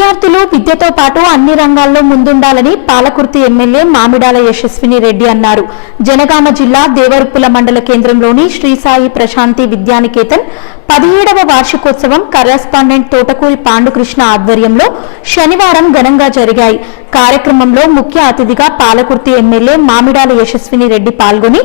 విద్యార్థులు విద్యతో పాటు అన్ని రంగాల్లో ముందుండాలని పాలకుర్తి ఎమ్మెల్యే మామిడాల యశస్విని రెడ్డి అన్నారు. జనగామ జిల్లా దేవరుప్పుల మండల కేంద్రంలోని శ్రీ సాయి ప్రశాంతి విద్యానికేతన్ 17వ వార్షికోత్సవం కరెస్పాండెంట్ తోటకూరి పాండుకృష్ణ ఆధ్వర్యంలో శనివారం ఘనంగా జరిగాయి. కార్యక్రమంలో ముఖ్య అతిథిగా పాలకుర్తి ఎమ్మెల్యే మామిడాల యశస్విని రెడ్డి పాల్గొని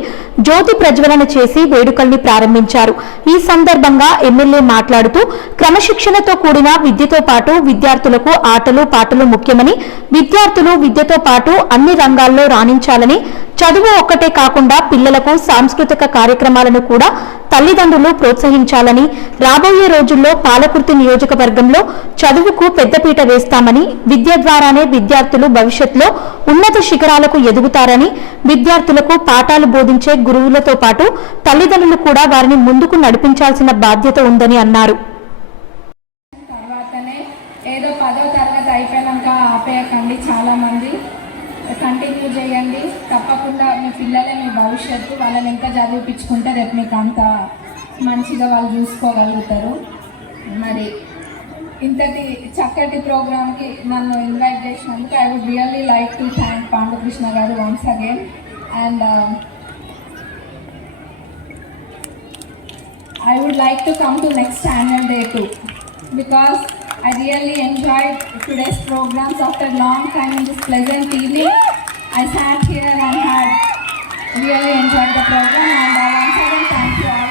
జ్యోతి ప్రజ్వలన చేసి వేడుకల్ని ప్రారంభించారు. ఈ సందర్భంగా ఎమ్మెల్యే మాట్లాడుతూ క్రమశిక్షణతో కూడిన విద్యతో పాటు విద్యార్థులకు ఆటలు పాటలు ముఖ్యమని, విద్యార్థులు విద్యతో పాటు అన్ని రంగాల్లో రాణించాలని, చదువు ఒక్కటే కాకుండా పిల్లలకు సాంస్కృతిక కార్యక్రమాలను కూడా తల్లిదండ్రులు ప్రోత్సహించాలని, రాబోయే రోజుల్లో పాలకుర్తి నియోజకవర్గంలో చదువుకు పెద్దపీట వేస్తామని, విద్య ద్వారానే విద్యార్థులు భవిష్యత్తులో ఉన్నత శిఖరాలకు ఎదుగుతారని, విద్యార్థులకు పాఠాలు బోధించే గురువులతో పాటు తల్లిదండ్రులు కూడా వారిని ముందుకు నడిపించాల్సిన బాధ్యత ఉందని అన్నారు. ఏదో 10వ తరగతి అయిపోయాక ఆపేయకండి, చాలామంది కంటిన్యూ చేయండి. తప్పకుండా మీ పిల్లలే మీ భవిష్యత్తు. వాళ్ళని ఇంకా చదివిపించుకుంటే రేపు మీకు అంత మంచిగా వాళ్ళు చూసుకోగలుగుతారు. మరి ఇంతటి చక్కటి ప్రోగ్రామ్కి నన్ను ఇన్వైట్ చేసినందుకు I would really like to thank Pandukrishna garu once again. And I would like to come to next annual day too, because I really enjoyed today's programs. After a long time in this pleasant evening, I sat here and had really enjoyed the program, and I once again thank you all.